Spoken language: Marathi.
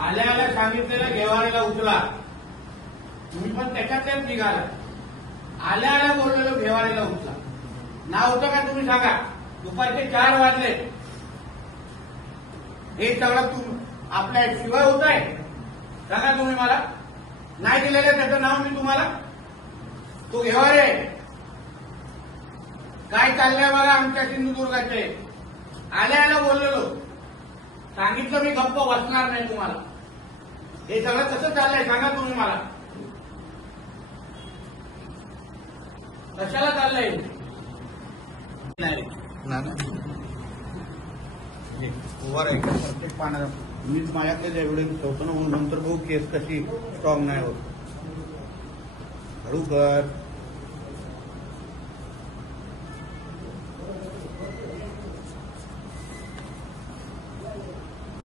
आल्या सांगितलेलं घेवारीला उचला, तुम्ही पण त्याच्यातच निघाला. आल्या बोललेलो घेवारीला उचला, नाव होतं का तुम्ही सांगा. दुपारचे 4 वाजले, हे सगळं आपल्या शिवाय होत आहे. सांगा तुम्ही मला, नाही दिलेलं त्याचं नाव मी तुम्हाला. तो घेवारे काय चाललंय बघा आमच्या सिंधुदुर्गाचे. आल्या बोललेलो, सांगितलं मी गप्प बसणार नाही तुम्हाला. हे सगळं कसं चाललंय सांगा तुम्ही मला, कशाला चाललंय. उभा राहायचं प्रत्येक पाण्याला. मीच माझ्याकडेच एव्हिडन्स ठेवतो ना, म्हणून नंतर बघू केस कशी स्ट्रॉंग नाही होत. हळू कर.